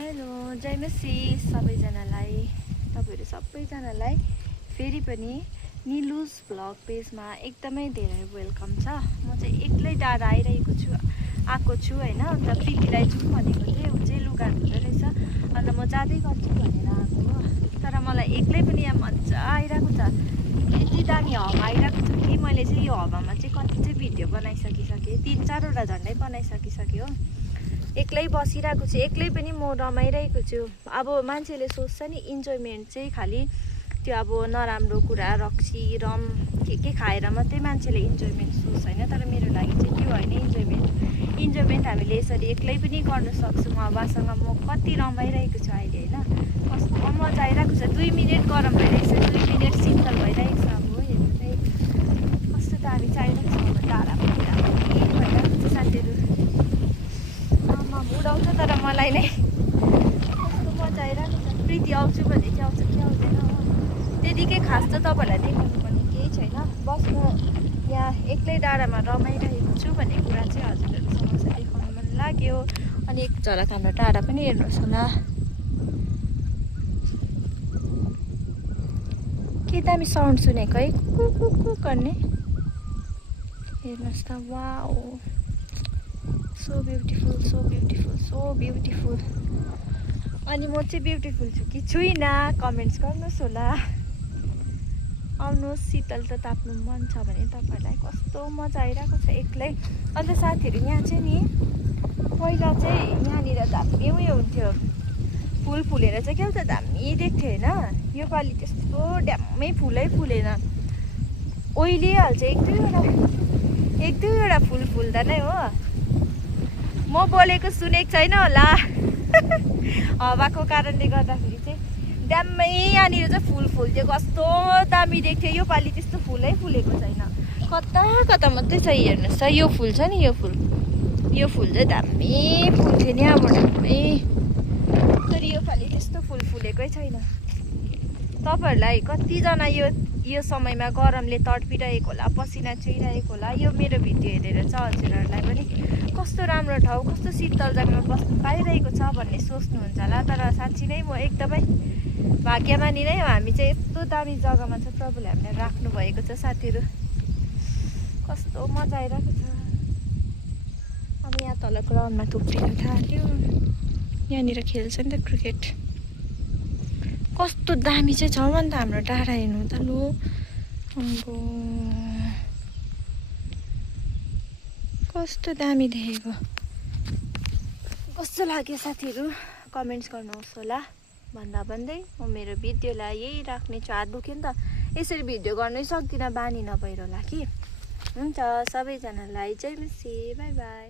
Hello जय मसी सबैजनालाई तपाईहरु सबैजनालाई फेरि पनि निलुस भ्लग पेजमा एकदमै धेरै वेलकम छ। म चाहिँ एक्लै डाँडा आएको छु हैन। अन्त प्रीतिलाई जाउँ भनेको थिएँ, उ चाहिँ लुगा धुँदै रहेछ अन्त म जाँदै गर्छु भनेर आएको हो। तर मलाई एक्लै पनि यहाँ मजा आइरहेको छ, यति दामी हावा आइरहेको छ कि मैले चाहिँ यो हावामा चाहिँ कति चाहिँ भिडियो बनाइसकिसकेँ, 3-4 वटा झन्डै बनाइसकिसकेँ हो। एक्लै बसिरहेको छु, एक्लै पनि म रमाइरहेको छु। अब मान्छेले सोच्छ नि इन्जोयमेन्ट चाहिँ खालि त्यो अब नराम्रो कुरा रक्सी रम के खाएर मात्रै मान्छेले इन्जोयमेन्ट सोच्छ हैन। तर मेरो लागि चाहिँ त्यो होइन इन्जोयमेन्ट हामीले यसरी एक्लै पनि गर्न सक्छौँ। हावासँग म कति रमाइरहेको छु अहिले हैन, कस्तो मजा आइरहेको छ। 2 मिनट गरम भइरहेको छ, 2 मिनट शीतल भइरहेको छ। अब हेर्नु चाहिँ कस्तो दामी चाहिँ आइरहेको छ। डाँडा पनि भइरहेको छ साथीहरू, उडाउँछ तर मलाई नै कस्तो मजा आइरहेको छ। प्रीति आउँछु भने चाहिँ आउँछ कि आउँदैन हो, त्यतिकै खास त तपाईँहरूलाई देखाउनु पर्ने केही छैन। बस म यहाँ एक्लै डाँडामा रमाइरहेको छु भन्ने कुरा चाहिँ हजुरहरूसँग चाहिँ देखाउनु मन लाग्यो। अनि एक झलक हाम्रो डाँडा पनि हेर्नुहोस् होला, के दामी साउन्ड सुनेको है, कुकु गर्ने। हेर्नुहोस् त, wow so beautiful so beautiful so beautiful. अनि म चाहिँ ब्युटिफुल छु कि छुइनँ कमेन्ट्स गर्नुहोस् होला। आउनुहोस्, शीतल त ताप्नु मन छ भने तपाईँहरूलाई। कस्तो मजा आइरहेको छ एक्लै। अन्त साथीहरू यहाँ चाहिँ नि पहिला चाहिँ यहाँनिर दामी उयो हुन्थ्यो, फुल फुलेर चाहिँ क्या त दामी देख्थ्यो होइन। योपालि त्यस्तो ड्याम्मै फुलै फुलेन, ओइलिहाल्छ एक दुईवटा फुल फुल्दा नै हो। म बोलेको सुनेको छैन होला हावाको कारणले गर्दाखेरि चाहिँ ड्याम्मै यहाँनिर चाहिँ फुल फुल्थ्यो, कस्तो दामी देख्थ्यो। योपालि त्यस्तो फुलै फुलेको छैन, कता कता मात्रै छ। हेर्नुहोस् त, यो फुल छ नि, यो फुल चाहिँ दामी फुल्थ्यो नि अब ड्याम्मै। तर योपालि त्यस्तो फुल फुलेकै छैन। तपाईँहरूलाई कतिजना यो समयमा गरमले तडपिरहेको होला, पसिना चुहिरहेको होला। यो मेरो भिडियो हेरेर चाहिँ हजुरहरूलाई पनि कस्तो राम्रो ठाउँ, कस्तो शीतल जग्गामा बस्नु पाइरहेको छ भन्ने सोच्नुहुन्छ होला। तर साँच्ची नै म एकदमै भाग्यमानी नै हो, हामी चाहिँ यस्तो दामी जग्गामा छ प्रभुले हामीलाई राख्नु भएको छ साथीहरू। कस्तो मजा आइरहेको छ। अब यहाँ तल ग्राउन्डमा थुप्रिनु थाल्यो, यहाँनिर खेल्छ नि त क्रिकेट। कस्तो दामी चाहिँ छ अन्त हाम्रो डाँडा हेर्नु त लु। अम्बो कस्तो दामी देखेको, कस्तो लाग्यो साथीहरू कमेन्ट्स गर्नुहोस् होला। भन्दै म मेरो भिडियोलाई यही राख्ने छु। हात दुख्यो नि त, यसरी भिडियो गर्नै सक्दिनँ, बानी नभएर होला कि। हुन्छ सबैजनालाई जय मसी, बाई बाई।